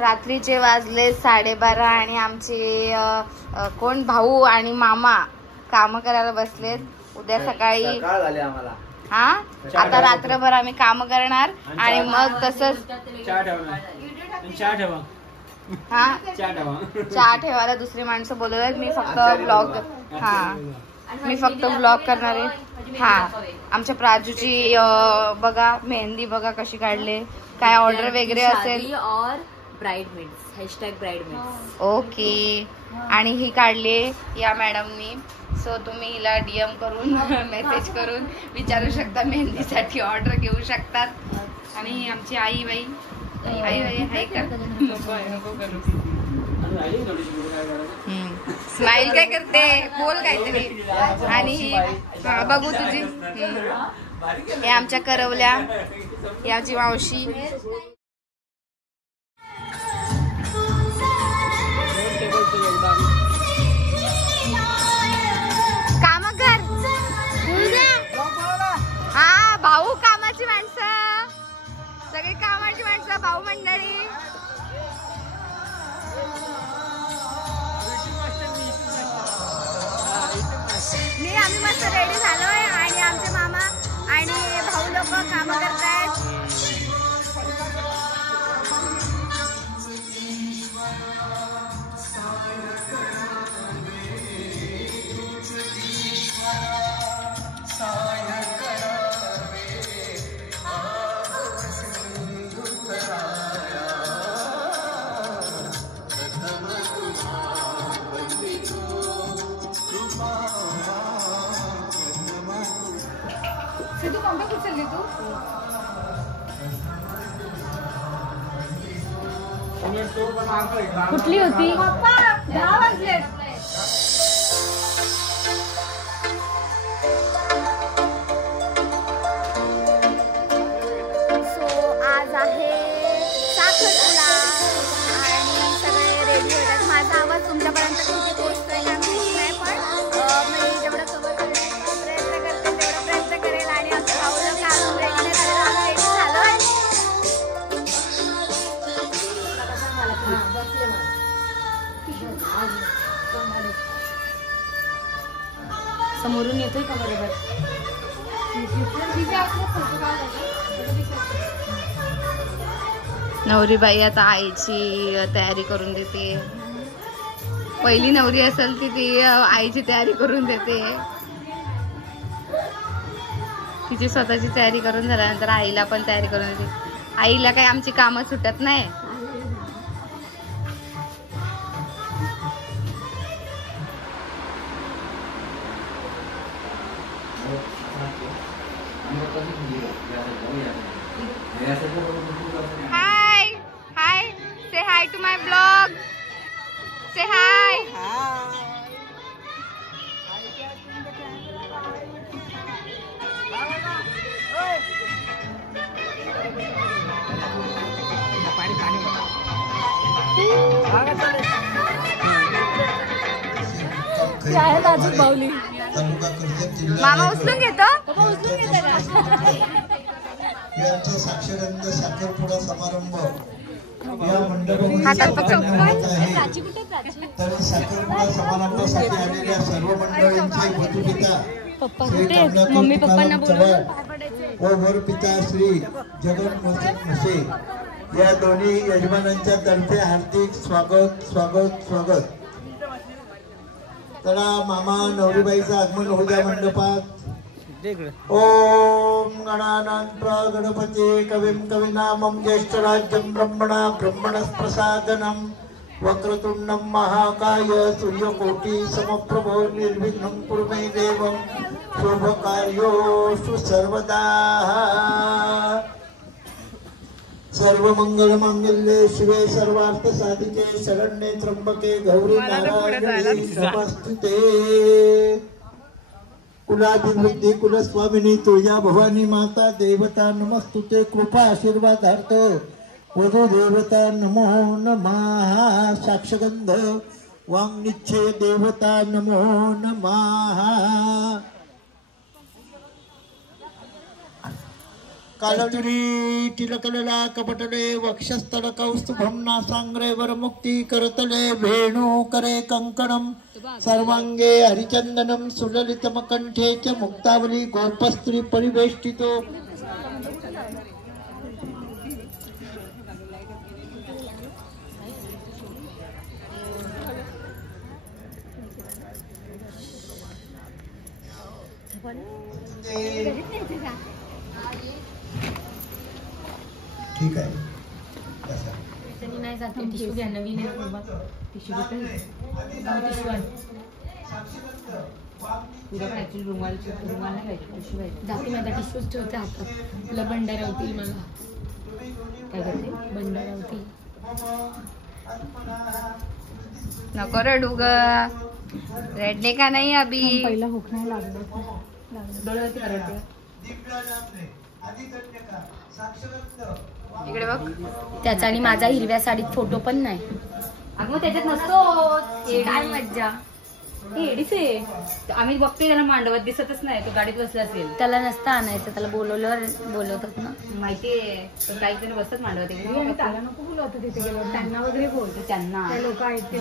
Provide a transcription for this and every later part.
रात्रीचे वाजले 12:30 आणि आमचे कोण भाऊ आणि मामा काम करायला बसलेत. उद्या सकाळी हा आता रात्रभर आम्ही काम करणार आणि मग तसंच हा चहा ठेवायला दुसरी माणसं बोलवतात. मी फक्त ब्लॉग करणार आहे. हा आमच्या प्राजूची बघा मेहंदी बघा कशी काढले. काय ऑर्डर वगैरे असेल और ब्राइडमेड्स #ब्राइडमेड्स ओके. आणि ही काढली या मॅडमनी. सो तुम्ही हिला DM करून मेसेज करून विचारू शकता. मेहंदीसाठी ऑर्डर घेऊ शकतात. आणि आमची आई बाई हाय का स्माइल काय करते बोल काहीतरी. आणि ही बघू तुझी हे आमच्या करवल्या याची मावशी. काम कर हा भाऊ कामाची माणसं सगळी कामाची माणसं भाऊ मंडळी. आम्ही मस्त रेडी झालोय आणि आमचे मामा आणि भाऊ लोक काम करतायत. कुठली होती? 10 वाजले. सो आज आहे साखरपुडा आणि सगळे रेडी होतात. माझा आवाज तुमच्यापर्यंत किती पोहोचतोय का माहिती नाही पण मी जेवढं कव्हर करण्याचा प्रयत्न करते तेवढा प्रयत्न करेल. आणि आमच्या भाऊला काढून रेडी झालं. समोरून येतोय का बरोबर. नवरीबाई आता आईची तयारी करून देते. पहिली नवरी असेल ती आईची तयारी करून देते. तिची स्वतःची तयारी करून झाल्यानंतर आईला पण तयारी करून देते. आईला काही आमची कामं सुटत नाही. Hi, hi. Say hi to my vlog. Say hi. अजून बावली मामा उचलून घेतो. यांचा साक्षरंग साखरपुडा समारंभ या मंडळामध्ये तर साखरपुडा समारंभासाठी आलेल्या सर्व मंडळींचे वधूपिता मम्मी पप्पांना व वरपिता श्री जगन म्हसे या दोन्ही यजमानांच्या तर्फे हार्दिक स्वागत स्वागत स्वागत. तडा मामा नवरीबाईचं आगमन होऊ द्या मंडपात. ओम गणानान्त्वा गणपते कविं कविनामं ज्येष्ठराज्यं ब्रह्मणा ब्रह्मणस्प्रसादनं वक्रतुण्डं महाकाय सूर्यकोटि समप्रभो निर्विघ्नं कुरु मे देवं शुभकार्योषु सर्वदा. सर्वमंगल मांगल्ये शिवे सर्वार्थ साधिके शरण्ये त्र्यंबके गौरी नारायणी नमस्ते. कुलाधिवृद्धी कुलस्वामिनी तुळजा भवानी माता देवता नमस्तुते. कृपा आशीर्वादार्थ वधू देवता नमो नमः साक्षगंध वांगनिच्छय देवता नमो नमः कालजुरी तिलकलला कपटले वक्षस्थल कौस्तुभं नासांग्रे वरमुक्ति करतले वेणु करे कंकणम सर्वांगे हरिचंदनम सुललितम कंठे च मुक्तावली गोपस्त्री परिवेष्टितो ठीक आहे नाही जाते टिश्यू घ्या नवीन आहे बाबा टिश्यू ऍक्च्युअली रुमाल नाही पाहिजे टिश्यू पाहिजे जाते माझा टिश्यूच ठेवते हातात तुला भंडारा होतील मला काय करते भंडारा होतील नको रडू ग रेडने का नाही अभी पहिला हुक नाही लागलं डोळ्यावरती करते इकडे बघ त्याचा आणि माझा हिरव्या साडीत फोटो पण नाही अगं मग त्याच्यात नसतो काय मज्जा एडीच आहे आम्ही बघतोय त्याला मांडवत दिसतच नाही तो गाडीत बसला असेल त्याला नसतं आणायचं त्याला बोलवल्यावर बोलवतात ना माहितीये पण काही जण बसतात मांडवत त्याला नको बोलवतं तिथे गेलं त्यांना वगैरे बोलतो त्यांना लोक आहेत ते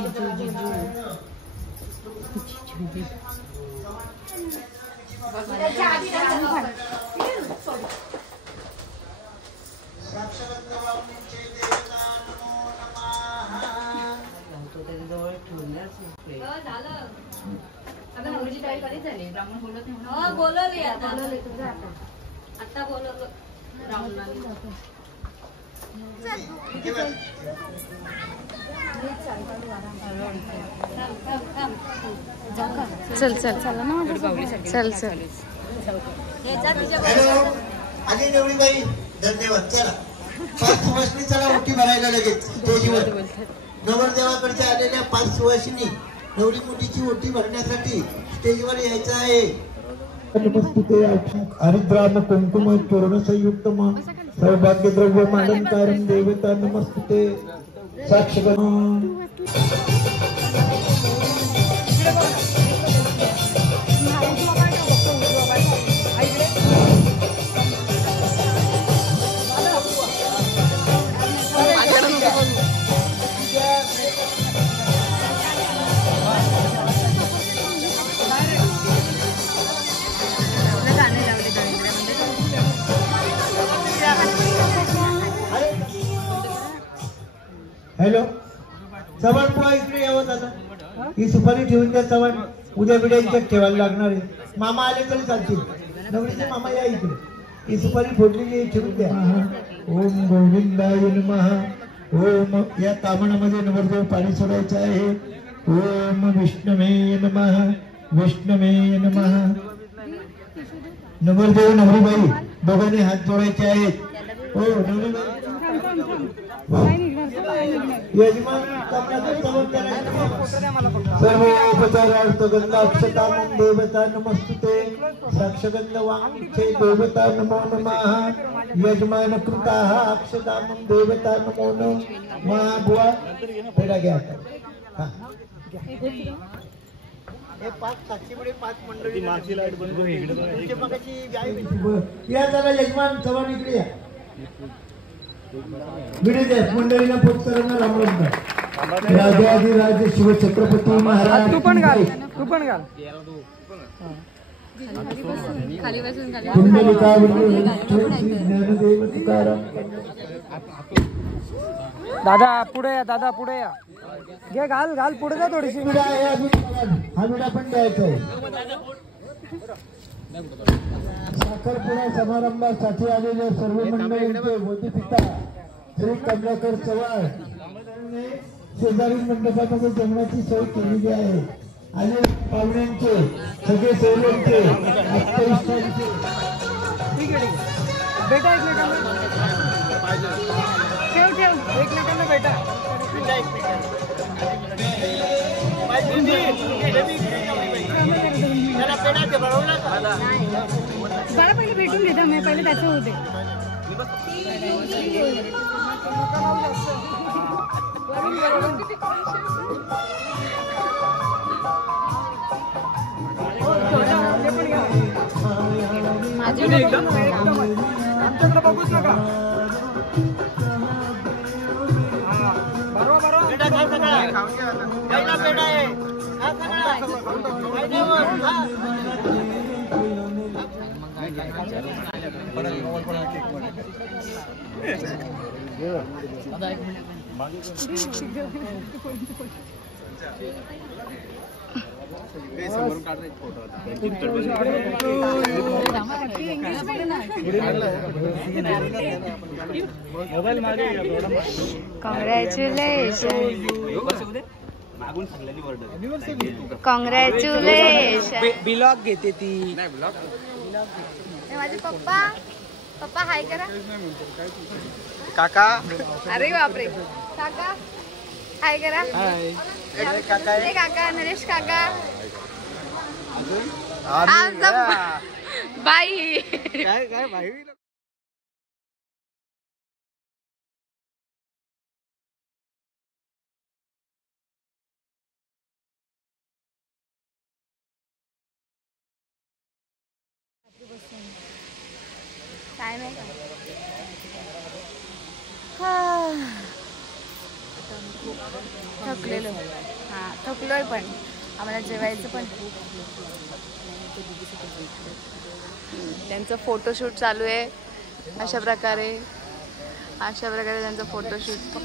आता नवरीची तयारी कधीच झाली ब्राह्मण बोलत नाही बोलवली आता बोलवलं चल चल चला ना चल चल हॅलो आली नवरीबाई धन्यवाद चला पाच सुवासिनी चला ओटी भरायला लगेच स्टेजवर नवरदेवाकडच्या आलेल्या पाच सुवासिनी नवरी मुलीची ओटी भरण्यासाठी स्टेजवर यायचं आहे नमस्ते हरिद्राम कुंकुम चूर्ण संयुक्तम सौभाग्य द्रव्य मालंकारं देवता नमस्ते साक्षगण हॅलो चव्हाण बुवा इकडे यावं दादा ही सुपारी ठेवून द्या चव्हाण उद्या बिड्या इथे ठेवायला लागणार आहे मामा आले तरी चालतील नवरीचे मामा या इकडे ही सुपारी फोडलेली ठेवून द्या ओम गोविंदाय नमः ओम या तामणामध्ये नवरदेव पाणी सोडायचं आहे ओम विष्णवे नमः विष्णवे नमः नवरदेव नवरीबाई दोघांनी हात जोडायचे आहेत हो यजमान सर्व उपचारार्थ गंधाक्षतामं देवता नमस्तुते साक्षगंध वांगनिच्छय देवता नमो नमः यजमान कृताः अक्षतामं देवता नमो नमः बुवा फेरा घ्या हे पाच साक्षीमुळे पाच मंडळी मागची लाईट बंद या जरा यजमान चव्हाण इकडे या मंडळीला पोचताना राम राम राजाधिराज शिवछत्रपती महाराज तू पण घाल खाली बसून ज्ञानदेव तुकाराम दादा पुढे या घे घाल पुढे जा थोडीशी हा विडा पण द्यायचा आहे साखरपुडा समारंभासाठी आलेल्या सर्व मंडळींचे मोदी पिता श्री कमलाकर चव्हाण शेजारी मंडपामध्ये जेवणाची सोय केलेली आहे आणि पाहुण्यांचे सगळे सेवकांचे आप्तेष्टांचे बेटा एक मिनिट बेटा मला पहिले भेटून घेता मी पहिले त्याचे होते आमच्याकडे बघूच नका. कॉंग्रॅच्युलेशन. बिलॉग घेते ती. माझे पप्पा पप्पा हाय करा. काका. अरे बापरे. काका हाय करा. काका नरेश काका. बाई. काय भाई. टाइम आहे थकलेलो. हां थकलोय पण आम्हाला जेवायचं पण. त्यांचं फोटोशूट चालू आहे. अशा प्रकारे त्यांचं फोटोशूट.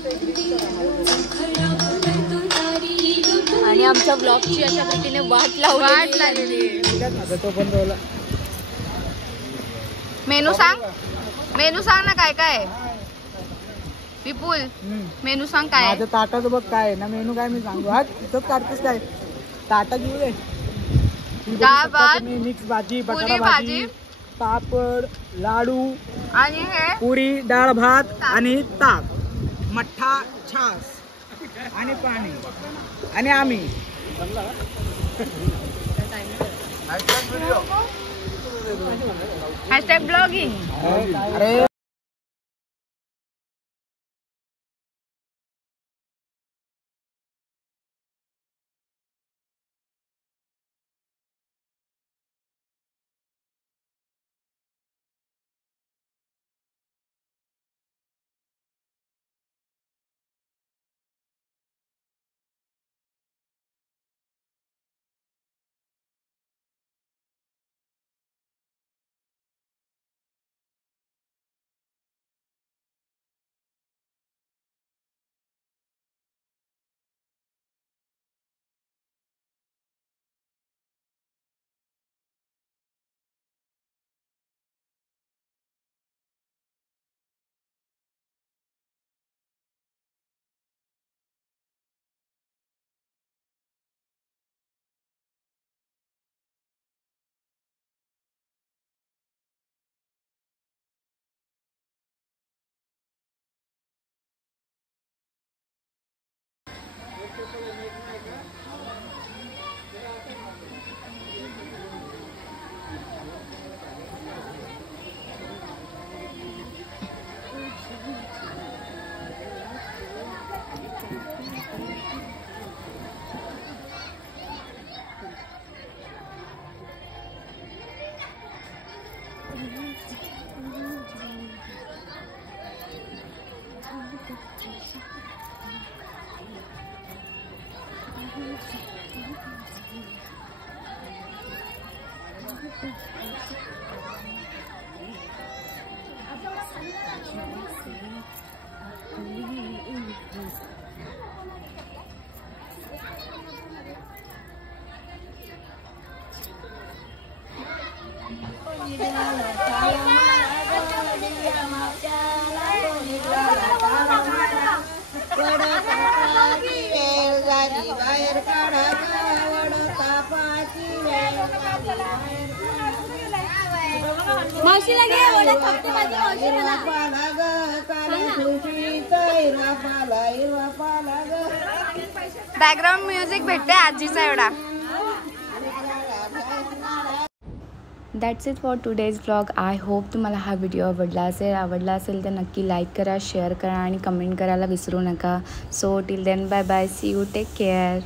आणि आमच्या ब्लॉगची अशा पद्धतीने वाट लागलेली आहे. मेनू सांग ना काय काय. विपुल मेनू सांग काय. माझं ताटाचं बघ काय आहे ना. मेनू काय मी सांगू. आज तिथंच काढतेस काय. ताटा घेऊ दे. डाळ भात, मिक्स भाजी, पुरी बटाटा भाजी, पापड, लाडू आणि हे पुरी, डाळ भात आणि ताक, मठ्ठा, छास आणि पाणी आणि आम्ही. Hashtag blogging. अरे बॅकग्राऊंड म्युझिक भेटते आजीचा एवढा. That's it for today's vlog. I hope तुम्हाला हा व्हिडिओ आवडला असेल तर नक्की लाईक करा, शेअर करा आणि कमेंट करायला विसरू नका. So till then bye bye, see you, take care.